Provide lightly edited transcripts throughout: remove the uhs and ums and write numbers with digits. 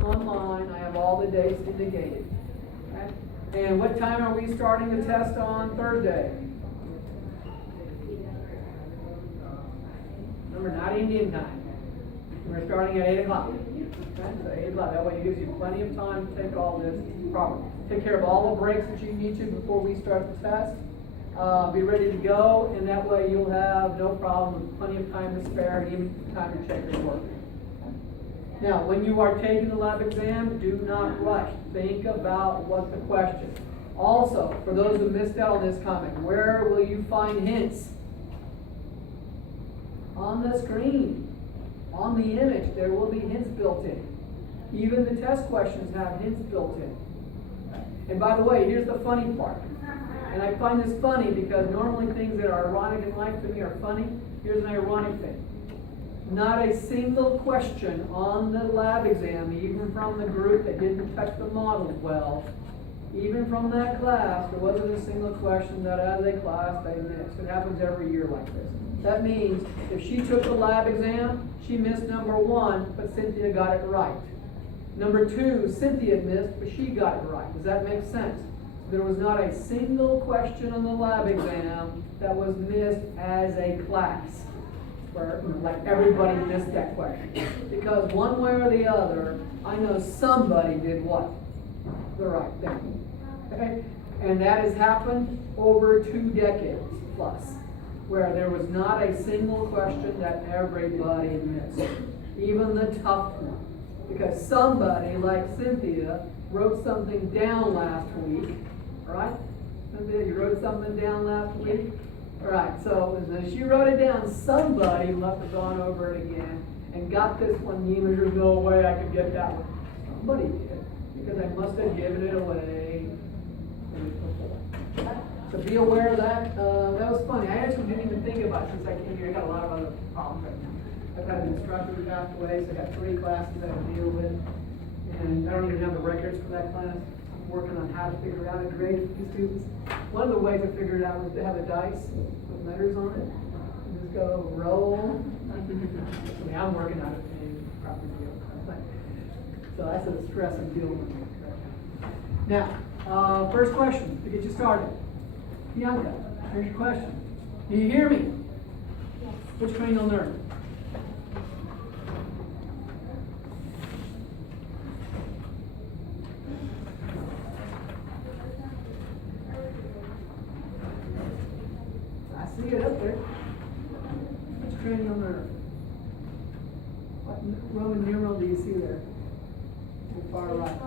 Online, I have all the dates indicated. Okay? And what time are we starting the test on Thursday? Remember, not Indian time. We're starting at 8 o'clock. Okay? So 8 o'clock. That way it gives you plenty of time to take all this properly. Take care of all the breaks that you need to before we start the test. Be ready to go, and that way you'll have no problem with plenty of time to spare and even time to check your work. Now, when you are taking the lab exam, do not rush. Think about what the question. Also, for those who missed out on this comment, where will you find hints? On the screen. On the image, there will be hints built in. Even the test questions have hints built in. And by the way, here's the funny part. And I find this funny because normally things that are ironic in life to me are funny. Here's an ironic thing. Not a single question on the lab exam, even from the group that didn't touch the models well, even from that class, there wasn't a single question that as a class they missed. It happens every year like this. That means if she took the lab exam, she missed number 1, but Cynthia got it right. Number 2, Cynthia missed, but she got it right. Does that make sense? There was not a single question on the lab exam that was missed as a class. Where, like, everybody missed that question. Because one way or the other, I know somebody did what? The right thing. Okay? And that has happened over 2 decades plus, where there was not a single question that everybody missed. Even the tough one. Because somebody, like Cynthia, wrote something down last week. Right? Cynthia, you wrote something down last week? Alright, so as she wrote it down, somebody must have gone over it again and got this one. There's no way I could get that one. Somebody did, because I must have given it away the week before. So be aware of that. That was funny. I actually didn't even think about it since I came here. I got a lot of other problems right now. I've got an instructor who passed away, so I got 3 classes I have to deal with. And I don't even have the records for that class. I'm working on how to figure out a grade for the students. One of the ways I figured it out was to have a dice with letters on it. And just go roll. I mean, I'm working on it in proper deal. So that's the stress I'm dealing with right now. Now, first question to get you started. Bianca, here's your question. Do you hear me? Yes. Which cranial nerve? I see it up there. Which cranial nerve? What Roman numeral do you see there? To the far right.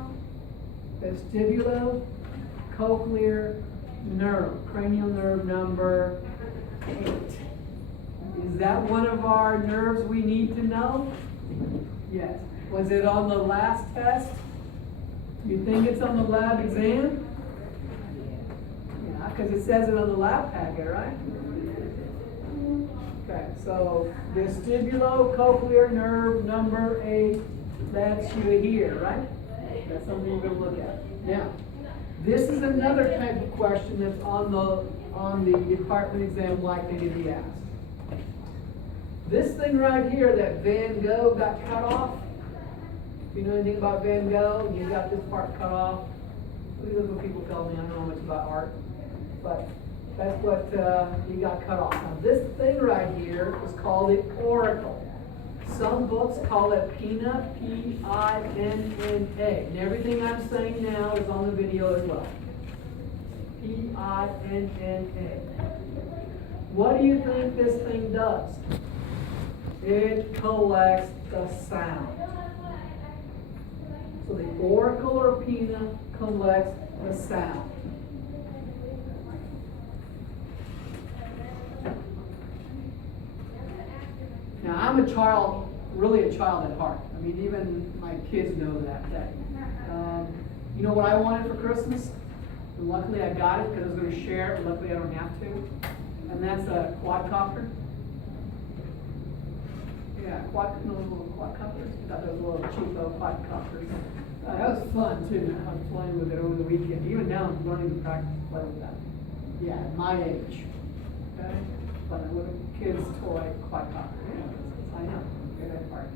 Vestibulocochlear nerve. Cranial nerve number 8. Is that one of our nerves we need to know? Yes. Was it on the last test? You think it's on the lab exam? Yeah, because it says it on the lab packet, right? Okay, so vestibulocochlear nerve number 8, that's you here, right? That's something you're going to look at. Now, this is another type of question that's on the department exam likely to be asked. This thing right here that Van Gogh got cut off. If you know anything about Van Gogh, you got this part cut off. These are what people tell me. I don't know much about art, but that's what he got cut off. Now this thing right here is called the auricle. Some books call it pinna, P-I-N-N-A. And everything I'm saying now is on the video as well. P-I-N-N-A. What do you think this thing does? It collects the sound. So the auricle or pinna collects the sound. Now, I'm a child, really a child at heart. I mean, even my kids know that. You know what I wanted for Christmas? And luckily I got it because I was going to share it, but luckily I don't have to. And that's a quadcopter. Yeah, little quadcopters. I thought those little cheapo quadcopters. That was fun too. I was playing with it over the weekend. Even now I'm learning to practice play with that. Yeah, at my age. Okay? But with a kid's toy quadcopter. Yeah, I know. Okay, that part.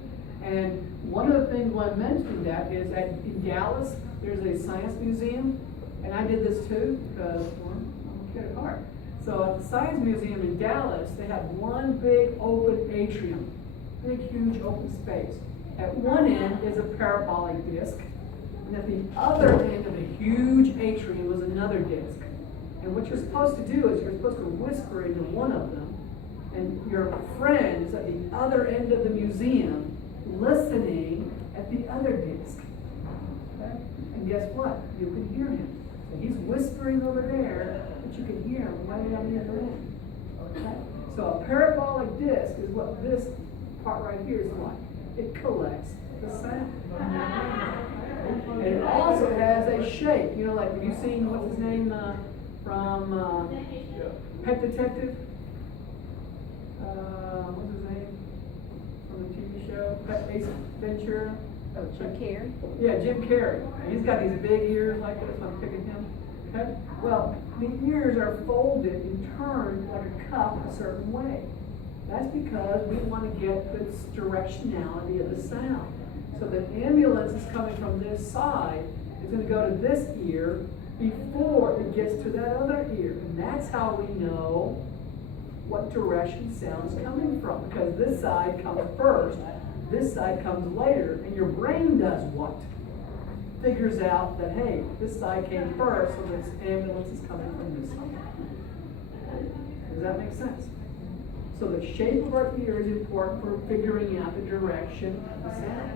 And one of the things why I'm mentioning that is that in Dallas, there's a science museum, and I did this too, because I'm a kid at heart. So at the Science Museum in Dallas, they have one big open atrium, big huge open space. At one end is a parabolic disc, and at the other end of the huge atrium is another disc. And what you're supposed to do is you're supposed to whisper into one of them, and your friends at the other end of the museum listening at the other disc. Okay? And guess what? You can hear him. So he's whispering over there, but you can hear him right on the other end. Okay? So a parabolic disc is what this part right here is like. It collects the sound. And it also has a shape. You know, like, have you seen, what's his name from Pet Detective? What's his name? From the TV show? Ace Ventura? Oh, Jim Carrey? Yeah, Jim Carrey. He's got these big ears like this. I'm picking him. Okay? Well, the ears are folded and turned like a cup a certain way. That's because we want to get the directionality of the sound. So the ambulance is coming from this side. It's going to go to this ear before it gets to that other ear. And that's how we know what direction sound is coming from. Because this side comes first, this side comes later, and your brain does what? Figures out that, hey, this side came first, so this ambulance is coming from this side. Does that make sense? So the shape of our ear is important for figuring out the direction of the sound,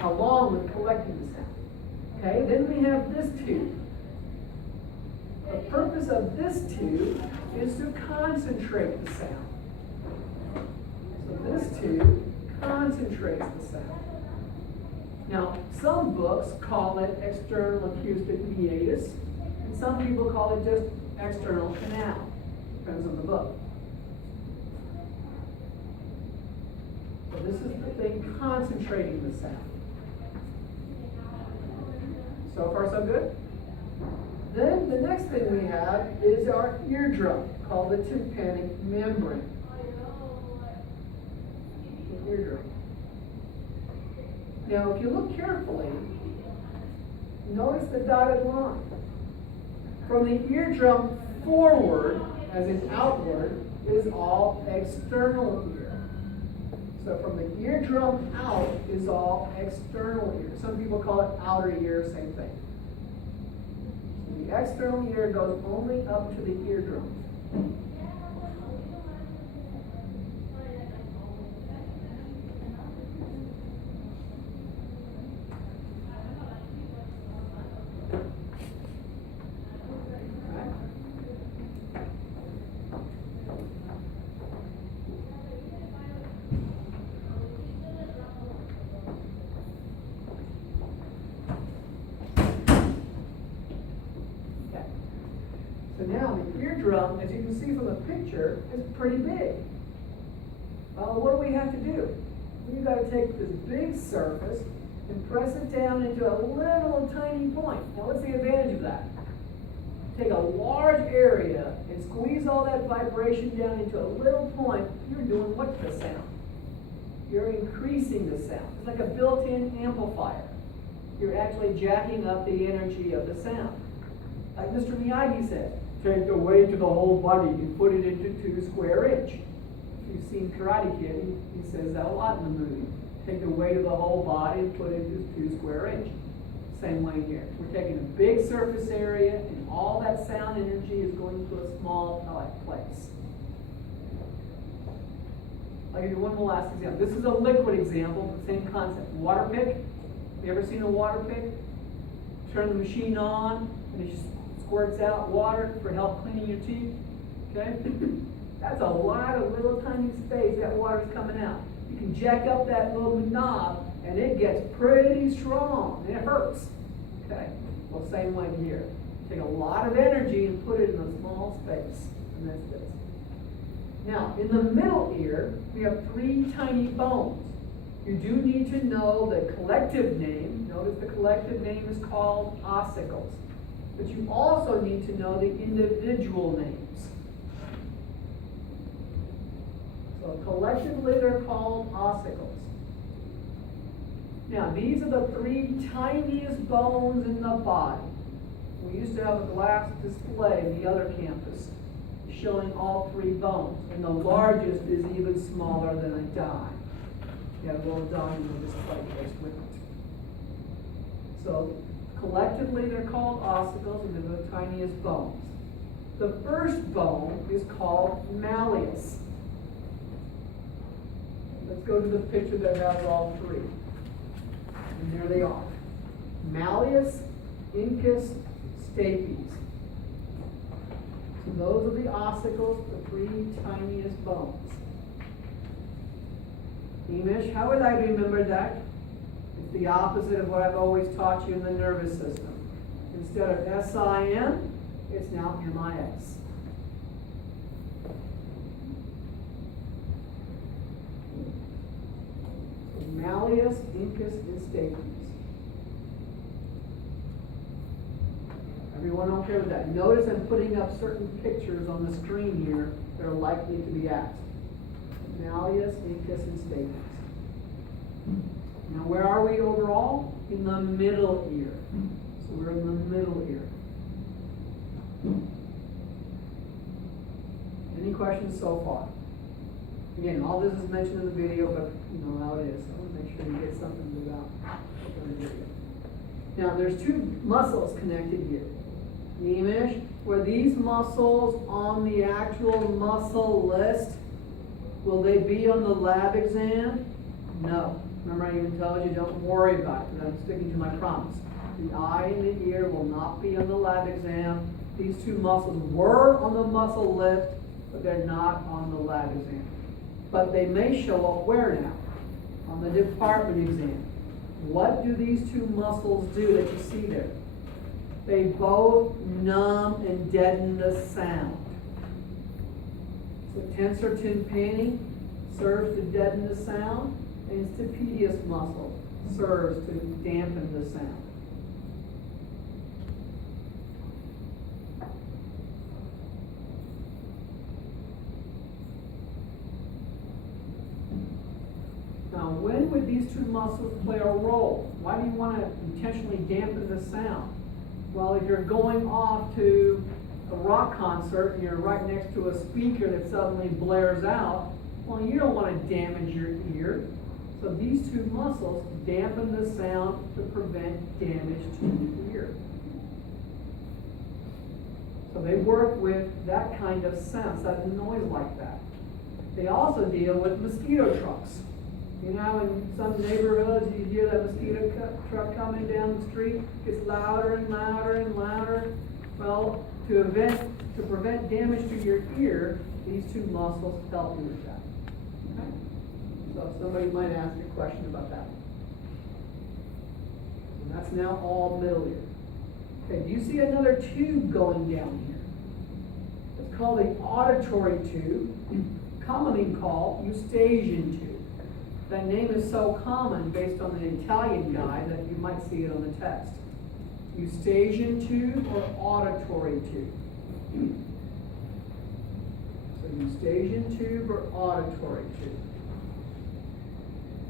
along with collecting the sound. Okay, then we have this tube. The purpose of this tube is to concentrate the sound. So this tube concentrates the sound. Now, some books call it external acoustic meatus, and some people call it just external canal. Depends on the book. So this is the thing concentrating the sound. So far, so good? Then the next thing we have is our eardrum, called the tympanic membrane. The eardrum. Now, if you look carefully, notice the dotted line. From the eardrum forward, as in outward, is all external ear. So from the eardrum out is all external ear. Some people call it outer ear, same thing. So the external ear goes only up to the eardrum. So now the eardrum, as you can see from the picture, is pretty big. Well, what do we have to do? We've got to take this big surface and press it down into a little tiny point. Now, what's the advantage of that? Take a large area and squeeze all that vibration down into a little point. You're doing what to the sound? You're increasing the sound. It's like a built-in amplifier. You're actually jacking up the energy of the sound. Like Mr. Miyagi said, take the weight to the whole body and put it into 2 square inch. If you've seen Karate Kid, he says that a lot in the movie. Take the weight of the whole body and put it into 2 square inch. Same way here. We're taking a big surface area and all that sound energy is going to a small place. I'll give you one more last example. This is a liquid example, the same concept. Water pick. You ever seen a water pick? Turn the machine on and it just squirts out water for help cleaning your teeth. Okay? That's a lot of little tiny space that water's coming out. You can jack up that little knob and it gets pretty strong and it hurts. Okay? Well, same way here. Take a lot of energy and put it in a small space. And that's this. Now, in the middle ear, we have 3 tiny bones. You do need to know the collective name. Notice the collective name is called ossicles. But you also need to know the individual names. So collectively they're called ossicles. Now, these are the 3 tiniest bones in the body. We used to have a glass display in the other campus showing all 3 bones, and the largest is even smaller than a dime. You have a little dime in the display case with it. So, collectively they're called ossicles, and they're the tiniest bones. The first bone is called malleus. Let's go to the picture that has all 3. And there they are. Malleus, incus, stapes. So those are the ossicles, the 3 tiniest bones. Nimish, how would I remember that? It's the opposite of what I've always taught you in the nervous system. Instead of S-I-N, it's now M-I-S. So malleus, incus, and stapes. Everyone okay with that? Notice I'm putting up certain pictures on the screen here that are likely to be asked. Malleus, incus, and stapes. Now where are we overall? In the middle ear. So we're in the middle ear. Any questions so far? Again, all this is mentioned in the video, but you know how it is. I want to make sure you get something about the video. Now there's 2 muscles connected here. Nimish, were these muscles on the actual muscle list? Will they be on the lab exam? No. Remember, I even told you, don't worry about it, because I'm sticking to my promise. The eye and the ear will not be on the lab exam. These 2 muscles were on the muscle list, but they're not on the lab exam. But they may show up where now? On the department exam. What do these 2 muscles do that you see there? They both numb and deaden the sound. So tensor tympani serves to deaden the sound, and stapedius muscle serves to dampen the sound. Now, when would these 2 muscles play a role? Why do you want to intentionally dampen the sound? Well, if you're going off to a rock concert and you're right next to a speaker that suddenly blares out, well, you don't want to damage your ear. So these 2 muscles dampen the sound to prevent damage to the ear. So they work with that kind of sound, sudden noise like that. They also deal with mosquito trucks. You know, in some neighborhoods, you hear that mosquito truck coming down the street, gets louder and louder and louder. Well, to prevent damage to your ear, these 2 muscles help you with that. Okay? So somebody might ask a question about that. And that's now all middle ear. Okay, do you see another tube going down here? It's called the auditory tube, commonly called Eustachian tube. That name is so common based on the Italian guy that you might see it on the text. Eustachian tube or auditory tube? So Eustachian tube or auditory tube?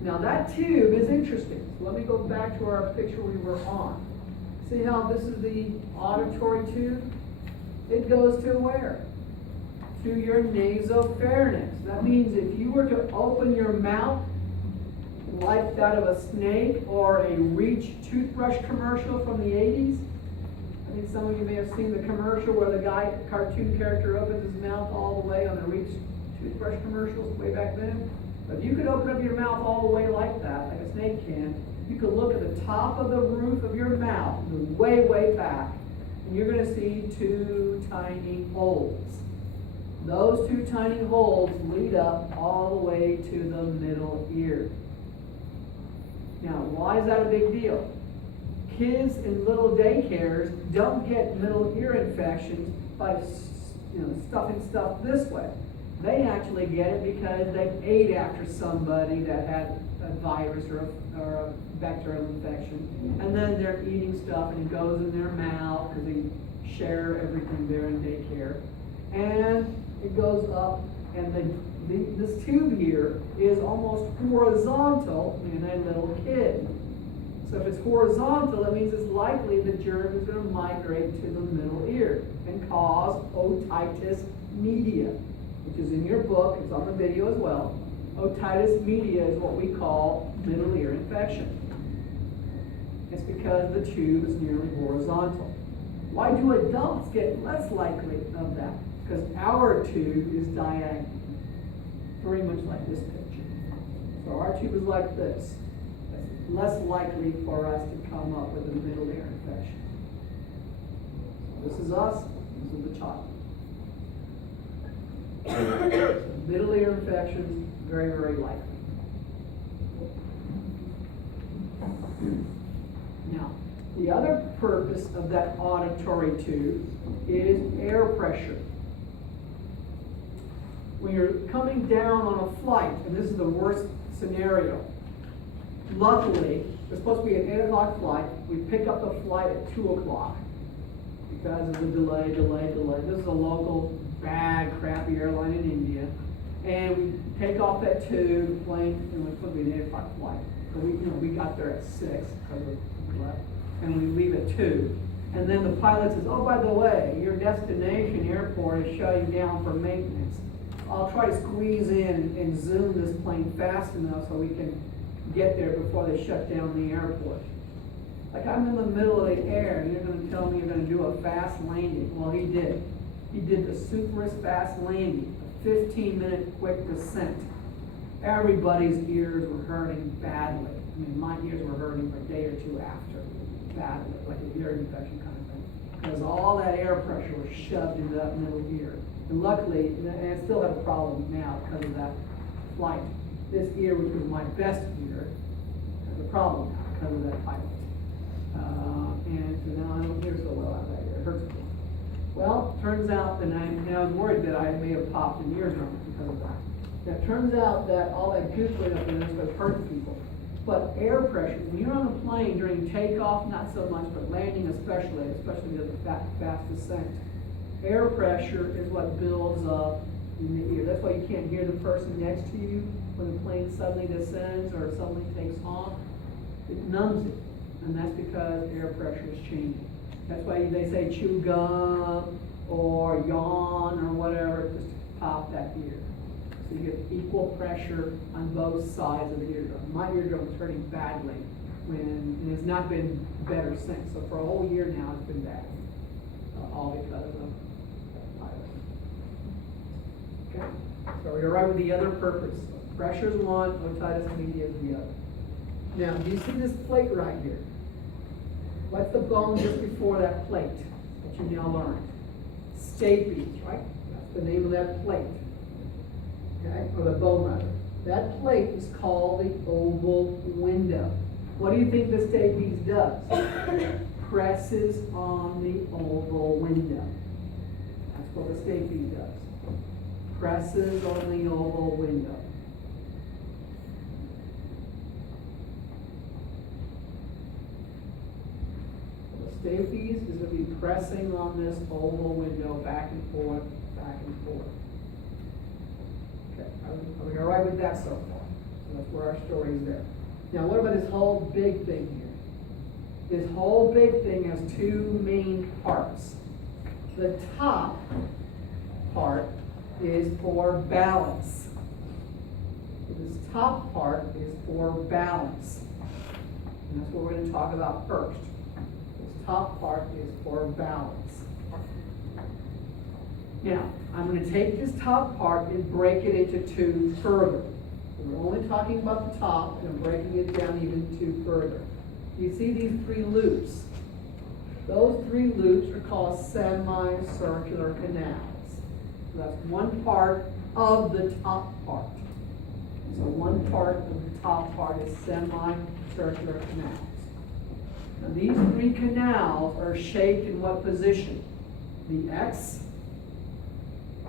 Now that tube is interesting. So let me go back to our picture we were on. See how this is the auditory tube? It goes to where? To your nasopharynx. That means if you were to open your mouth like that of a snake or a Reach toothbrush commercial from the 80s. I think some of you may have seen the commercial where the cartoon character opens his mouth all the way on the Reach toothbrush commercials way back then. But if you could open up your mouth all the way like that, like a snake can, you could look at the top of the roof of your mouth, way, way back, and you're going to see 2 tiny holes. Those 2 tiny holes lead up all the way to the middle ear. Now, why is that a big deal? Kids in little daycares don't get middle ear infections by stuffing stuff this way. They actually get it because they ate after somebody that had a virus or a bacterial infection, and then they're eating stuff and it goes in their mouth because they share everything there in daycare, and it goes up, and this tube here is almost horizontal in a little kid. So if it's horizontal, that means it's likely the germ is going to migrate to the middle ear and cause otitis media, which is in your book. It's on the video as well. Otitis media is what we call middle ear infection. It's because the tube is nearly horizontal. Why do adults get less likely of that? Because our tube is diagonal, very much like this picture. So our tube is like this. It's less likely for us to come up with a middle ear infection. So this is us, this is the child. So middle ear infections, very, very likely. Now, the other purpose of that auditory tube is air pressure. When you're coming down on a flight, and this is the worst scenario, luckily, it's supposed to be an 8 o'clock flight. We pick up the flight at 2 o'clock because of the delay. This is a local, bad, crappy airline in India. And we take off at 2, the plane, and it's supposed to be an 8 o'clock flight. So we got there at 6 because of delay. And we leave at 2. And then the pilot says, oh, by the way, your destination airport is shutting down for maintenance. I'll try to squeeze in and zoom this plane fast enough so we can get there before they shut down the airport. Like, I'm in the middle of the air and you're going to tell me you're going to do a fast landing. Well, he did. He did the superest fast landing, a 15-minute quick descent. Everybody's ears were hurting badly. I mean, my ears were hurting for a day or two after, badly, like an ear infection kind of thing. Because all that air pressure was shoved into that middle ear. And luckily, and I still have a problem now because of that flight. This ear, which was my best ear, has a problem now because of that pilot. And so now I don't hear so well out of that ear. It hurts me. Well, turns out that I was worried that I may have popped an eardrum because of that. Now, it turns out that all that goop went up in there was hurt people. But air pressure, when you're on a plane during takeoff, not so much, but landing especially with a fast descent, air pressure is what builds up in the ear. That's why you can't hear the person next to you when the plane suddenly descends or suddenly takes off. It numbs it, and that's because air pressure is changing. That's why they say chew gum or yawn or whatever, just to pop that ear. So you get equal pressure on both sides of the eardrum. My eardrum is hurting badly and it's not been better since. So for a whole year now, it's been bad. All because of that virus. Okay, so we're right with the other purpose. Pressure is one, otitis media is the other. Now, do you see this plate right here? What's the bone just before that plate that you now learned? Stapes, right? That's the name of that plate. Okay, or the bone rather. That plate is called the oval window. What do you think the stapes does? Presses on the oval window. That's what the stapes does. Presses on the oval window. The stapes is going to be pressing on this oval window back and forth, back and forth. Okay, are we all right with that so far? So that's where our story is there. Now, what about this whole big thing here? This whole big thing has two main parts. The top part is for balance. This top part is for balance. And that's what we're going to talk about first. This top part is for balance. Now, I'm going to take this top part and break it into two further. We're only talking about the top, and I'm breaking it down even two further. You see these three loops? Those three loops are called semicircular canals. So that's one part of the top part. So one part of the top part is semicircular canals. Now these three canals are shaped in what position? The X,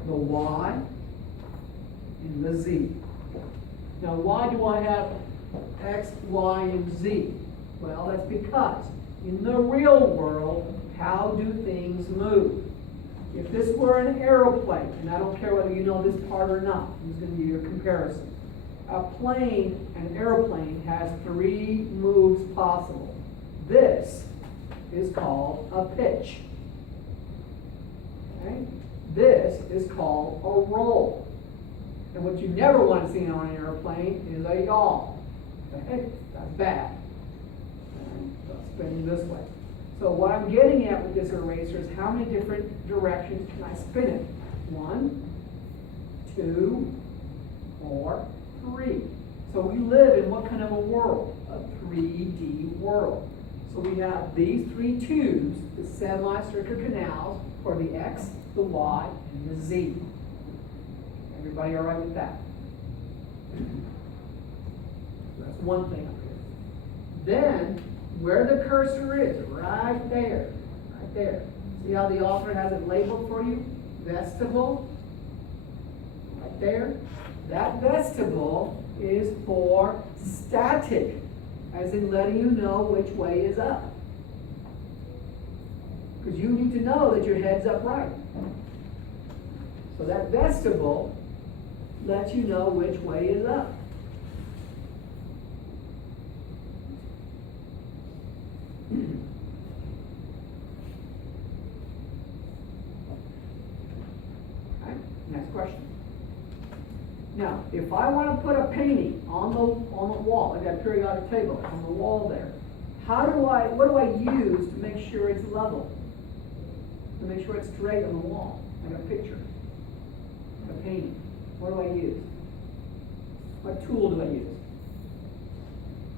the Y, and the Z. Now why do I have X, Y, and Z? Well, that's because in the real world, how do things move? If this were an aeroplane, and I don't care whether you know this part or not, I'm just going to give you a comparison. A plane, an airplane, has three moves possible. is called a pitch. Okay? This is called a roll. And what you never want to see on an airplane is a yaw. Okay? That's bad. So spinning this way. So what I'm getting at with this eraser is how many different directions can I spin it? 1, 2, or 3. So we live in what kind of a world? A 3D world. So we have these 3 tubes, the semicircular canals for the X, the Y, and the Z. Everybody all right with that? That's one thing up here. Then, where the cursor is, right there. See how the author has it labeled for you? Vestibule. Right there. That vestibule is for static, as in letting you know which way is up. Because you need to know that your head's upright. So that vestibule lets you know which way is up. Okay, next question. Now, if I want to put a painting on the wall, I got a periodic table on the wall there. What do I use to make sure it's level? To make sure it's straight on the wall, like a picture, a painting. What do I use? What tool do I use?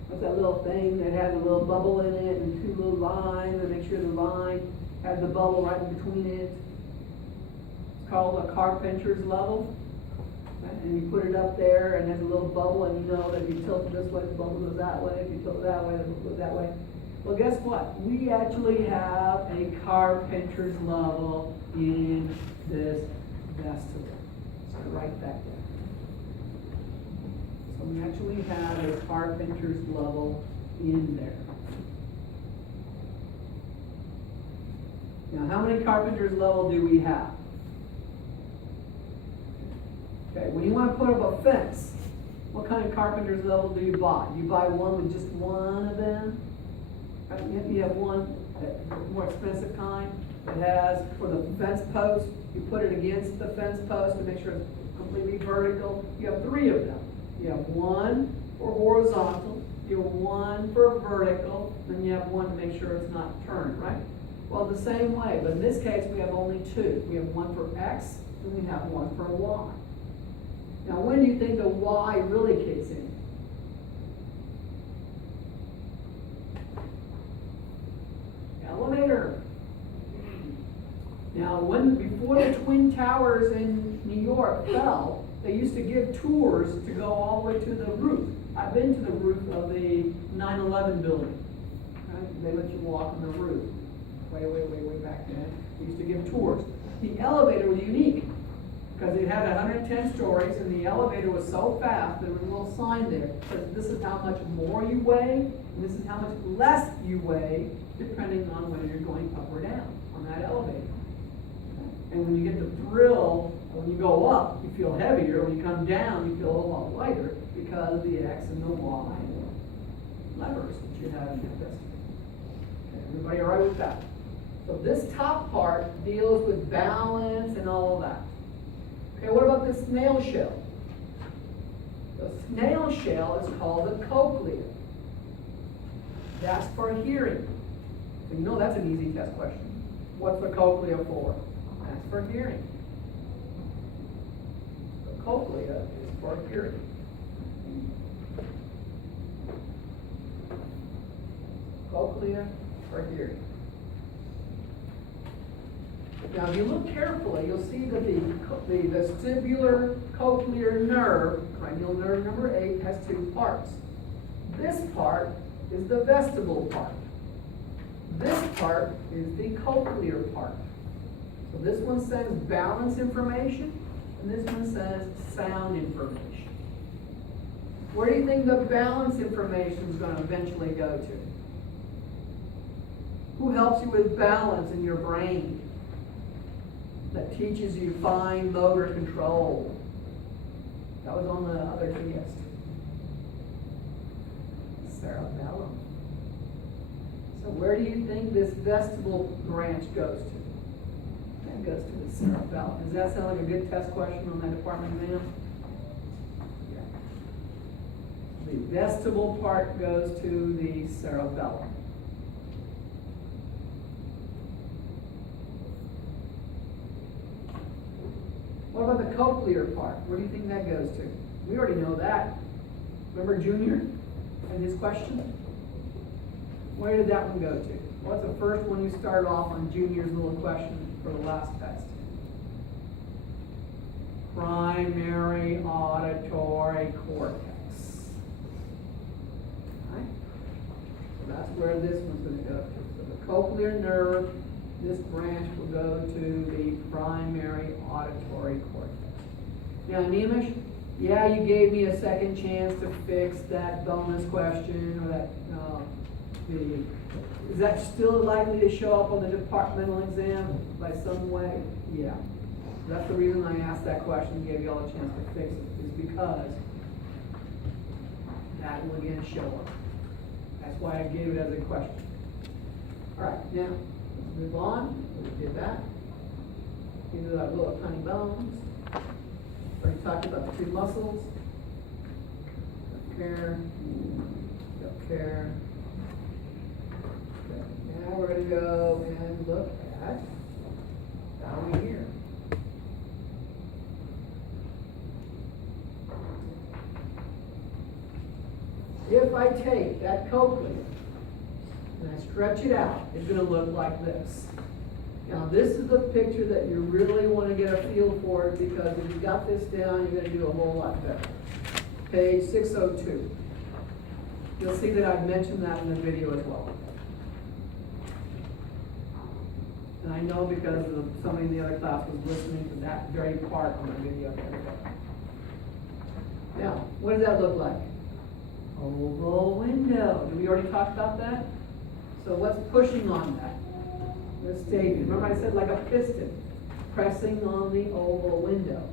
What's that little thing that has a little bubble in it and 2 little lines and make sure the line has the bubble right in between it? It's called a carpenter's level. And you put it up there and there's a little bubble, and you know that if you tilt it this way, the bubble goes that way. If you tilt it that way, the bubble goes that way. Well, guess what? We actually have a carpenter's level in this vestibule. So write that down. So we actually have a carpenter's level in there. Now, how many carpenter's level do we have? Okay, when you want to put up a fence, what kind of carpenter's level do you buy? You buy one with just one of them? Right? You have one, more expensive kind, that has, for the fence post, you put it against the fence post to make sure it's completely vertical. You have 3 of them. You have one for horizontal, you have one for vertical, then you have one to make sure it's not turned, right? Well, the same way, but in this case we have only 2. We have one for X, and we have one for Y. Now, when do you think the Y really kicks in? Elevator. Now, before the Twin Towers in New York fell, they used to give tours to go all the way to the roof. I've been to the roof of the 9/11 building. Right? They let you walk on the roof. Way back then. They used to give tours. The elevator was unique, because it had 110 stories, and the elevator was so fast, there was a little sign there that says this is how much more you weigh, and this is how much less you weigh, depending on whether you're going up or down on that elevator. And when you get the thrill, when you go up, you feel heavier. When you come down, you feel a lot lighter because of the X and the Y levers that you have in your vestibule. Okay, everybody all right with that? So this top part deals with balance and all of that. Okay, what about the snail shell? The snail shell is called the cochlea. That's for hearing. So you know that's an easy test question. What's the cochlea for? That's for hearing. The cochlea is for hearing. Cochlea for hearing. Now, if you look carefully, you'll see that the vestibular cochlear nerve, cranial nerve number 8, has 2 parts. This part is the vestibule part. This part is the cochlear part. So this one sends balance information, and this one says sound information. Where do you think the balance information is going to eventually go to? Who helps you with balance in your brain? That teaches you fine motor control. That was on the other test. Cerebellum. So where do you think this vestibule branch goes to? That goes to the cerebellum. Does that sound like a good test question on that department exam? Yeah. The vestibule part goes to the cerebellum. What about the cochlear part? Where do you think that goes to? We already know that. Remember Junior and his question? Where did that one go to? What's the first one you started off on Junior's little question for the last test? Primary auditory cortex. Right? So that's where this one's going to go to. So the cochlear nerve, this branch will go to the primary auditory cortex. Now, Nimish, yeah, you gave me a second chance to fix that bonus question or that is that still likely to show up on the departmental exam by some way? Yeah. That's the reason I asked that question and gave you all a chance to fix it, is because that will again show up. That's why I gave it as a question. All right, now, let's move on. We did that. These are our little tiny bones. Already talked about the two muscles. Care. Care. Now we're going to go and look at down here. If I take that cochlea and I stretch it out, it's going to look like this. Now this is the picture that you really want to get a feel for, because if you got this down, you're going to do a whole lot better. Page 602. You'll see that I've mentioned that in the video as well. And I know because somebody in the other class was listening to that very part on the video. Now, what does that look like? Oval window. Did we already talk about that? So what's pushing on that? The stadium. Remember I said like a piston pressing on the oval window.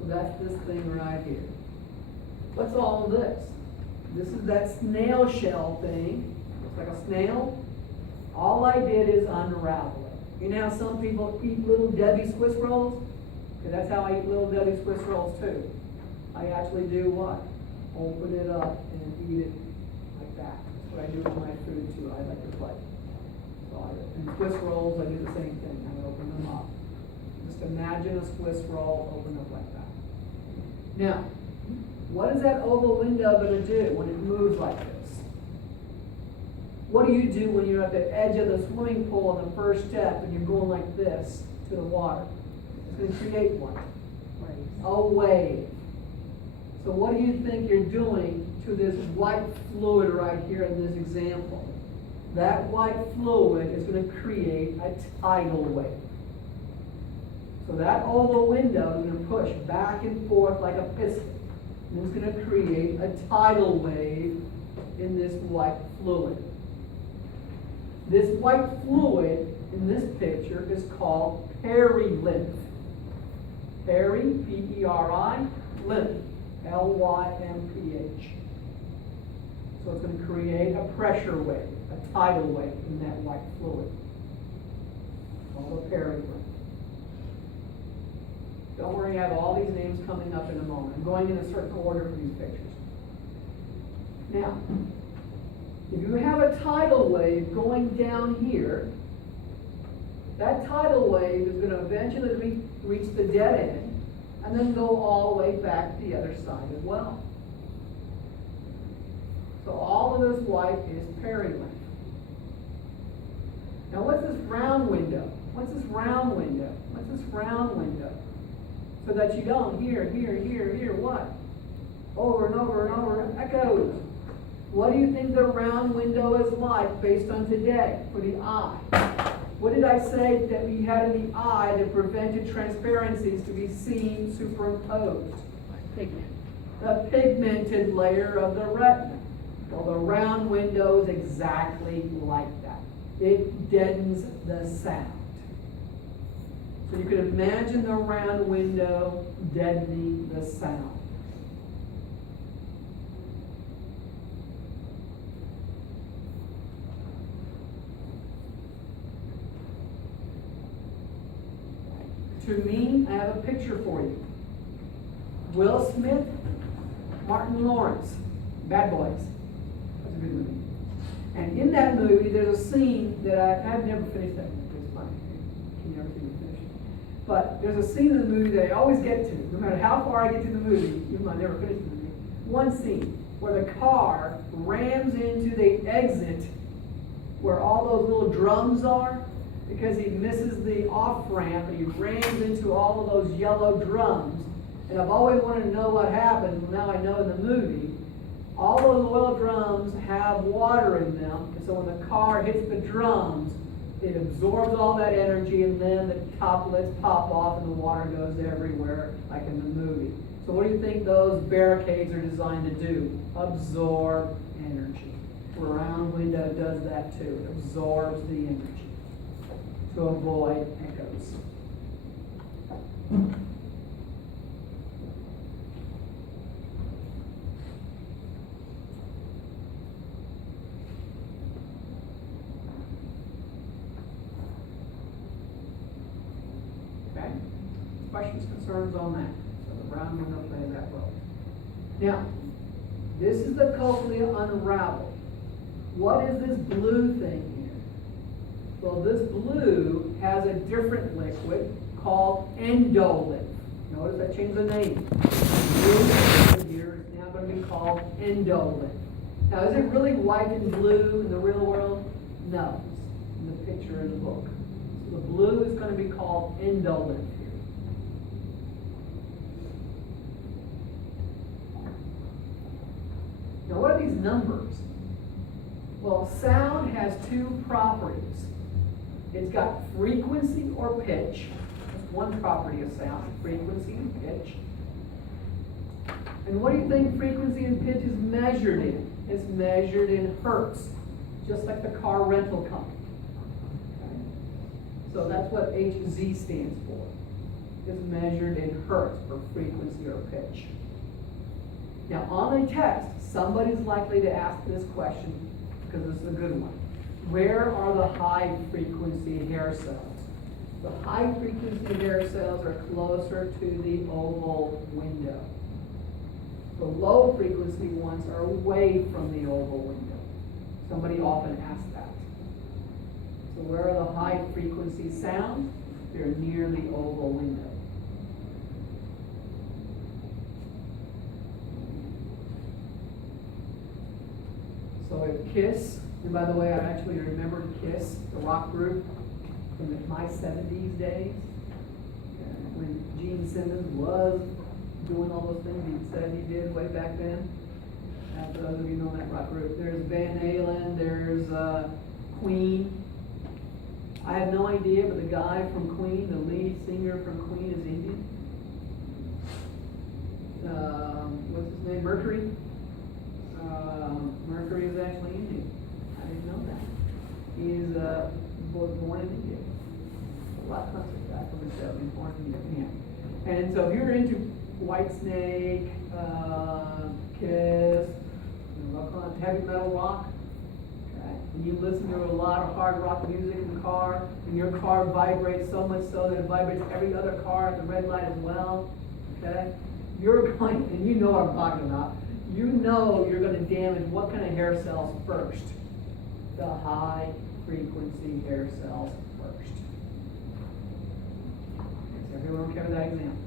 So that's this thing right here. What's all this? This is that snail shell thing. Looks like a snail. All I did is unravel it. You know how some people eat Little Debbie Swiss rolls? Okay, that's how I eat Little Debbie Swiss rolls too. I actually do what? Open it up and eat it like that. That's what I do with my food too. I like to play. So in Swiss rolls, I do the same thing. I open them up. Just imagine a Swiss roll open up like that. Now, what is that oval window going to do when it moves like this? What do you do when you're at the edge of the swimming pool on the first step and you're going like this to the water? It's going to create what? A wave. So what do you think you're doing to this white fluid right here in this example? That white fluid is going to create a tidal wave. So that oval window is going to push back and forth like a piston. And it's going to create a tidal wave in this white fluid. This white fluid in this picture is called perilymph. Peri, P-E-R-I, lymph, L-Y-M-P-H. So it's going to create a pressure wave, a tidal wave in that white fluid, called a perilymph. Don't worry, I have all these names coming up in a moment. I'm going in a certain order for these pictures. Now, if you have a tidal wave going down here, that tidal wave is going to eventually reach the dead end and then go all the way back to the other side as well. So all of this white is perilymph. Now what's this round window? What's this round window? What's this round window? So that you don't hear, what? Over and over and over, echoes. What do you think the round window is like based on today for the eye? What did I say that we had in the eye that prevented transparencies to be seen superimposed? Pigment. The pigmented layer of the retina. Well, the round window is exactly like that. It deadens the sound. So you can imagine the round window deadening the sound. To me, I have a picture for you. Will Smith, Martin Lawrence, Bad Boys. That's a good movie. And in that movie, there's a scene that I've never finished that movie. It's funny. You never see me finish it. But there's a scene in the movie that I always get to. No matter how far I get to the movie, even though I never finish the movie. One scene where the car rams into the exit where all those little drums are, because he misses the off-ramp and he rams into all of those yellow drums. And I've always wanted to know what happens. Well, now I know in the movie. All those oil drums have water in them, and so when the car hits the drums, it absorbs all that energy, and then the top lids pop off and the water goes everywhere, like in the movie. So what do you think those barricades are designed to do? Absorb energy. The round window does that too. It absorbs the energy to avoid echoes. Okay? Questions, concerns on that? So the round window plays that role. Now, this is the cochlea unraveled. What is this blue thing here? Well, this blue has a different liquid called endolith. Notice I changed the name. Blue liquid here is now going to be called endolith. Now, is it really white and blue in the real world? No. It's in the picture in the book. So the blue is going to be called endolith here. Now, what are these numbers? Well, sound has two properties. It's got frequency or pitch. That's one property of sound, frequency and pitch. And what do you think frequency and pitch is measured in? It's measured in hertz, just like the car rental company. Okay? So that's what Hz stands for. It's measured in hertz for frequency or pitch. Now, on a test, somebody's likely to ask this question, because this is a good one. Where are the high frequency hair cells? The high frequency hair cells are closer to the oval window. The low frequency ones are away from the oval window. Somebody often asks that. So where are the high frequency sounds? They're near the oval window. So if KISS, and by the way, I actually remember KISS, the rock group, from my 70s days, when Gene Simmons was doing all those things he said he did way back then. For those of you know that rock group, there's Van Halen, there's Queen. I have no idea, but the guy from Queen, the lead singer from Queen, is Indian. What's his name? Mercury. Mercury is actually Indian. I didn't know that. He was born in India. A lot of countries back from the 70s, born in India. Yeah. And so if you're into Whitesnake, KISS, heavy metal rock, okay, and you listen to a lot of hard rock music in the car, and your car vibrates so much so that it vibrates every other car at the red light as well, okay, you're going, and you know what I'm talking about, you know you're going to damage what kind of hair cells first? The high frequency hair cells first. Okay, so everyone okay with that example?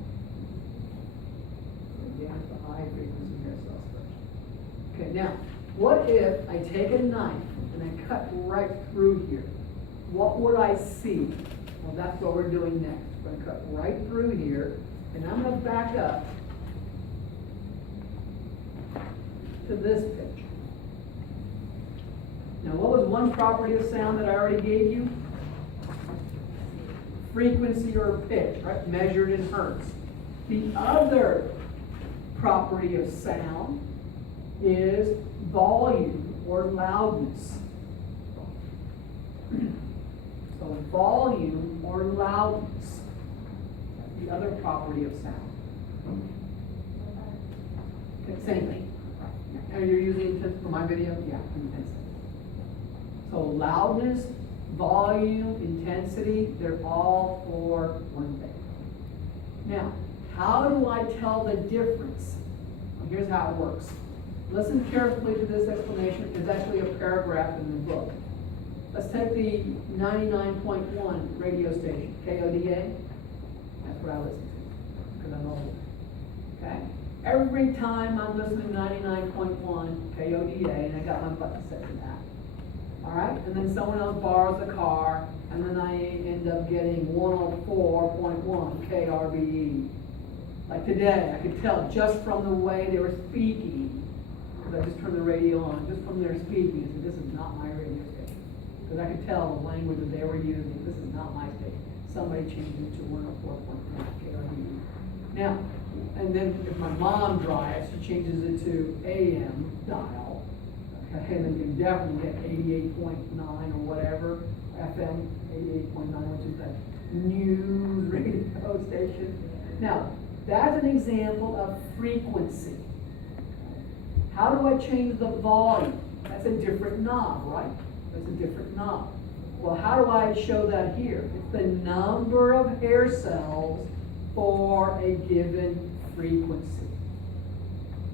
Damage the high frequency hair cells first. Okay, now, what if I take a knife and I cut right through here? What would I see? Well, that's what we're doing next. We're going to cut right through here, and I'm going to back up to this picture. Now, what was one property of sound that I already gave you? Frequency or pitch, right? Measured in hertz. The other property of sound is volume or loudness. So volume or loudness. That's the other property of sound. Okay, same thing. Are you using intensity for my video? Yeah, intensity. So loudness, volume, intensity, they're all for one thing. Now, how do I tell the difference? Well, here's how it works. Listen carefully to this explanation. There's actually a paragraph in the book. Let's take the 99.1 radio station, KODA. That's what I listen to, because I'm old. Okay? Every time I'm listening to 99.1 KODA, and I got my button set to that. Alright? And then someone else borrows a car, and then I end up getting 104.1 KRBE. Like today, I could tell just from the way they were speaking, because I just turned the radio on, just from their speaking, I said, this is not my radio station. Because I could tell the language that they were using, this is not my station. Somebody changed it to 104.1 KRBE. Now, and then if my mom drives, she changes it to AM dial. Okay, and then you definitely get 88.9 or whatever, FM 88.9, which is that news radio station. Now, that's an example of frequency. How do I change the volume? That's a different knob, right? That's a different knob. Well, how do I show that here? It's the number of hair cells for a given frequency.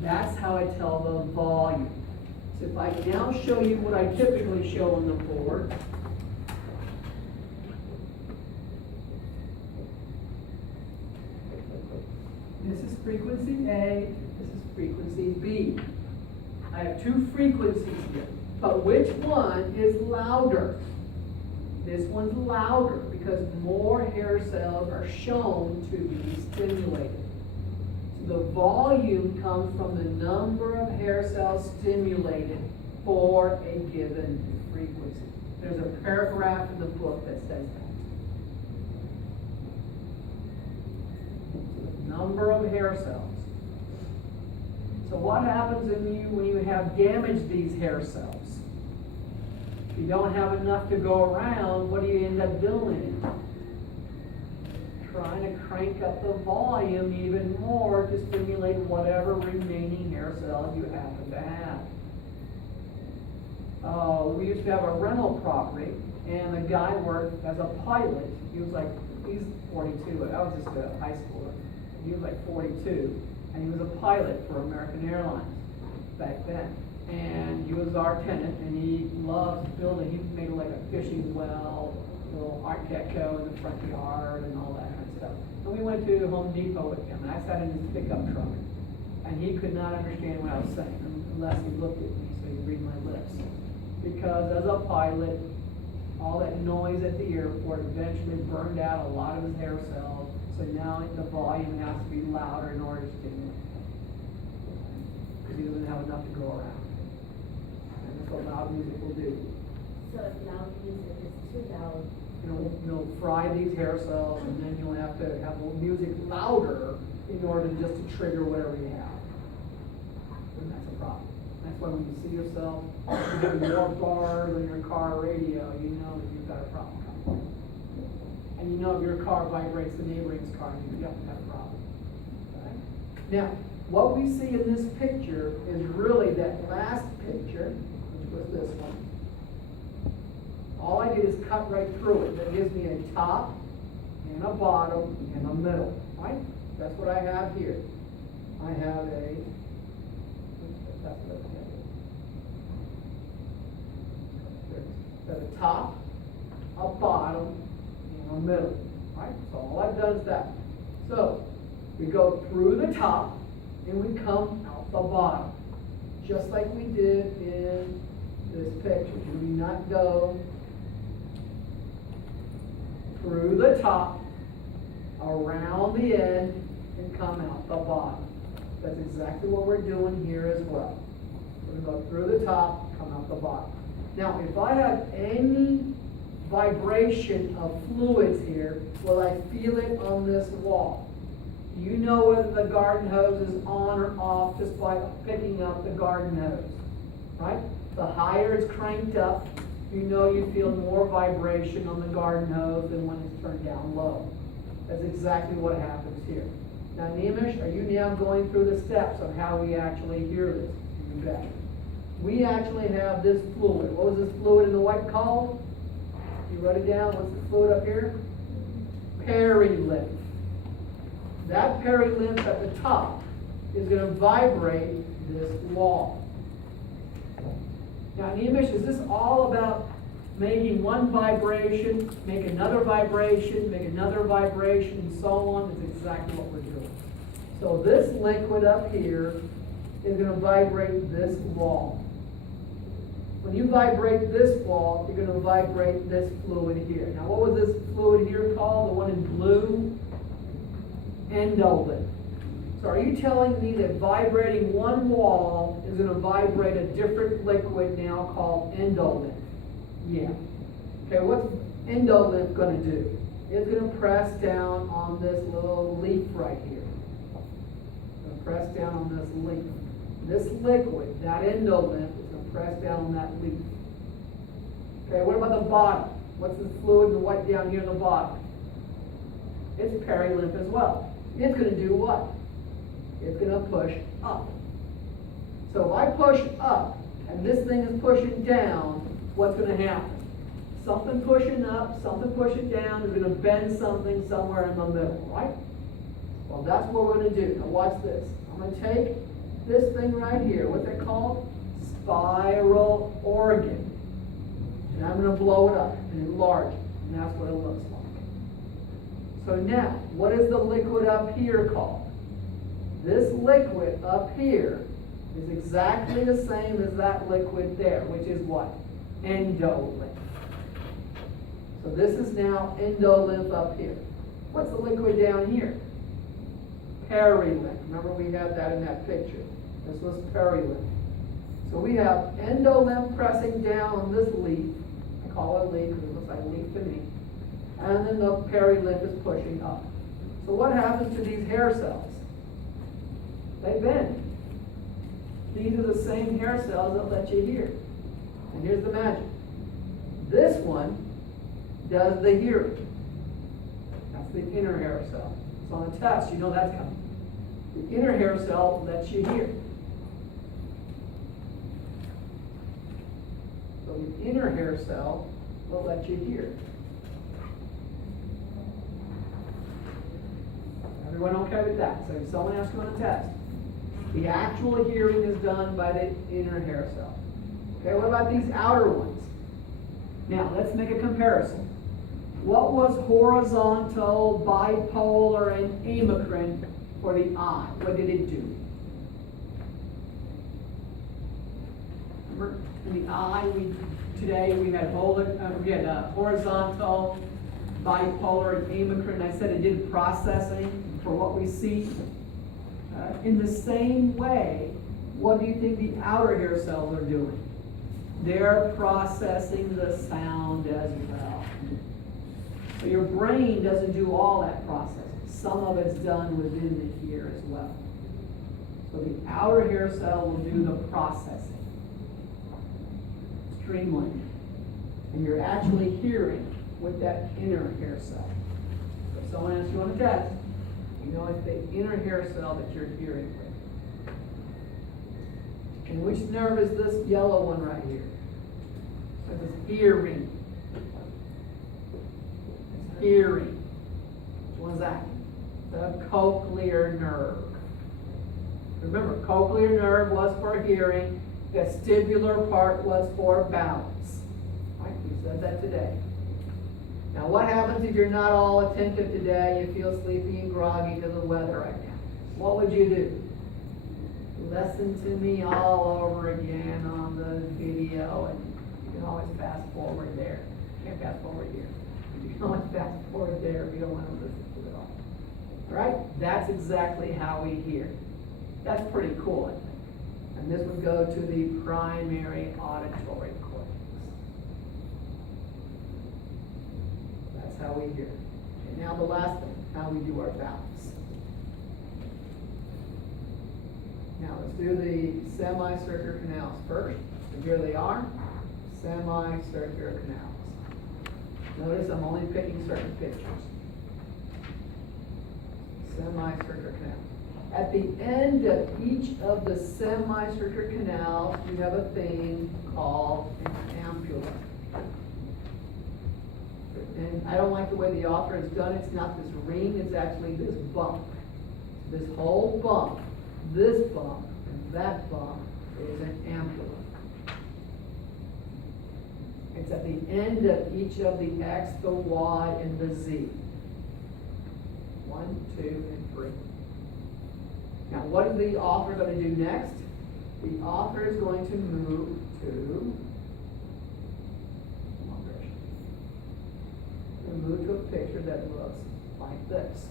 That's how I tell the volume. So if I now show you what I typically show on the board. This is frequency A, this is frequency B. I have two frequencies here, but which one is louder? This one's louder because more hair cells are shown to be stimulated. So the volume comes from the number of hair cells stimulated for a given frequency. There's a paragraph in the book that says that. The number of hair cells. So what happens when you have damaged these hair cells? If you don't have enough to go around, what do you end up doing? Trying to crank up the volume even more to stimulate whatever remaining hair cells you happen to have. We used to have a rental property, and the guy worked as a pilot. He's 42. I was just a high schooler. He was like 42. And he was a pilot for American Airlines back then. And he was our tenant, and he loved building. He made like a fishing well, a little Art Deco in the front yard, and all that kind of stuff. And we went to Home Depot with him, and I sat in his pickup truck. And he could not understand what I was saying unless he looked at me so he could read my lips. Because as a pilot, all that noise at the airport eventually burned out a lot of his hair cells. So now the volume has to be louder in order to stimulate him. Because he doesn't have enough to go around. And that's what loud music will do. So if loud music is too loud, You'll fry these hair cells, and then you'll have to have the music louder in order just to trigger whatever you have. And that's a problem. That's why when you see yourself having more bars on your car radio, you know that you've got a problem coming. And you know if your car vibrates the neighboring's car, you definitely have a problem. Right? Now, what we see in this picture is really that last picture, which was this one. All I did is cut right through it. That gives me a top and a bottom and a middle. Right? That's what I have here. I have a top, a bottom, and a middle. Right? So all I've done is that. So we go through the top and we come out the bottom. Just like we did in this picture. Do we not go through the top, around the end, and come out the bottom? That's exactly what we're doing here as well. We're going to go through the top, come out the bottom. Now, if I have any vibration of fluids here, will I feel it on this wall? Do you know whether the garden hose is on or off just by picking up the garden hose? Right? The higher it's cranked up, you know you feel more vibration on the garden hose than when it's turned down low. That's exactly what happens here. Now, Nimish, are you now going through the steps of how we actually hear this? You bet. We actually have this fluid. What was this fluid in the white called? You wrote it down. What's the fluid up here? Perilymph. That perilymph at the top is going to vibrate this wall. Now, nimish, is this all about making one vibration, make another vibration, and so on? That's exactly what we're doing. So this liquid up here is going to vibrate this wall. When you vibrate this wall, you're going to vibrate this fluid here. Now, what was this fluid here called? The one in blue? Endolith. So are you telling me that vibrating one wall is going to vibrate a different liquid now called endolith? Yeah. Okay, what's endolith going to do? It's going to press down on this little leaf right here. It's going to press down on this leaf. This liquid, that endolith, is going to press down on that leaf. Okay, what about the bottom? What's the fluid and what down here in the bottom? It's perilymph as well. It's going to do what? It's going to push up. So if I push up and this thing is pushing down, what's going to happen? Something pushing up, something pushing down is going to bend something somewhere in the middle, right? Well, that's what we're going to do. Now watch this. I'm going to take this thing right here. What's it called? Spiral organ. And I'm going to blow it up and enlarge it. And that's what it looks like. So now, what is the liquid up here called? This liquid up here is exactly the same as that liquid there, which is what? Endolith. So this is now endolith up here. What's the liquid down here? Perilymph. Remember we had that in that picture. This was perilymph. So we have endolith pressing down on this leaf. I call it a leaf because it looks like a leaf to me. And then the perilymph is pushing up. So what happens to these hair cells? They bend. These are the same hair cells that let you hear. And here's the magic. This one does the hearing. That's the inner hair cell. So on the test, you know that's coming. The inner hair cell lets you hear. So the inner hair cell will let you hear. Everyone okay with that? So if someone asks you on a test, the actual hearing is done by the inner hair cell. Okay, what about these outer ones? Now, let's make a comparison. What was horizontal, bipolar, and amacrine for the eye? What did it do? Remember, in the eye, today we had horizontal, bipolar, and amacrine. I said it did processing for what we see. In the same way, what do you think the outer hair cells are doing? They're processing the sound as well. So your brain doesn't do all that processing. Some of it's done within the ear as well. So the outer hair cell will do the processing. Streamlining. And you're actually hearing with that inner hair cell. So if someone asks you on a test, you know it's the inner hair cell that you're hearing with. And which nerve is this yellow one right here? So it's hearing. It's hearing. Which one's that? The cochlear nerve. Remember, cochlear nerve was for hearing. Vestibular part was for balance. Right? We said that today. Now, what happens if you're not all attentive today? You feel sleepy and groggy because of the weather right now. What would you do? Listen to me all over again on the video, and you can always fast forward there. You can't fast forward here. You can always fast forward there if you don't want to listen to it all. All right? That's exactly how we hear. That's pretty cool, I think. And this would go to the primary auditory cortex. That's how we hear. Okay, now the last thing, how we do our balance. Now let's do the semicircular canals first. So here they are, semicircular canals. Notice I'm only picking certain pictures. Semicircular canal. At the end of each of the semicircular canals, you have a thing called an ampulla. And I don't like the way the author has done it. It's not this ring, it's actually this bump. This whole bump, this bump, and that bump is an ampulla. It's at the end of each of the X, the Y, and the Z. 1, 2, and 3. Now, what is the author going to do next? The author is going to move to, a picture that looks like this.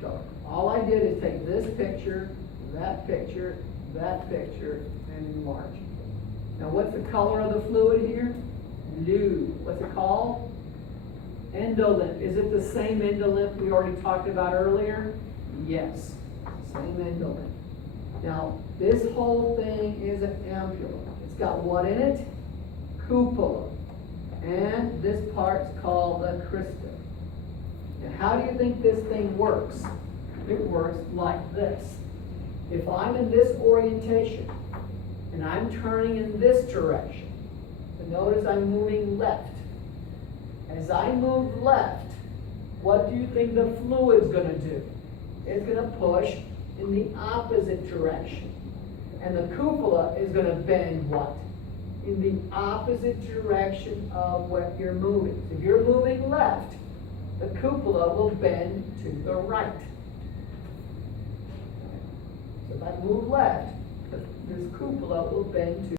So, all I did is take this picture, and enlarge. Now, what's the color of the fluid here? Blue. What's it called? Endolymph. Is it the same endolymph we already talked about earlier? Yes. Same endolymph. Now, this whole thing is an ampulla. It's got what in it? Cupola. And this part's called the crista. Now, how do you think this thing works? It works like this. If I'm in this orientation, and I'm turning in this direction, so notice I'm moving left. As I move left, what do you think the fluid's going to do? It's going to push in the opposite direction. And the cupola is going to bend what? In the opposite direction of what you're moving. If you're moving left, the cupola will bend to the right. So if I move left, this cupola will bend to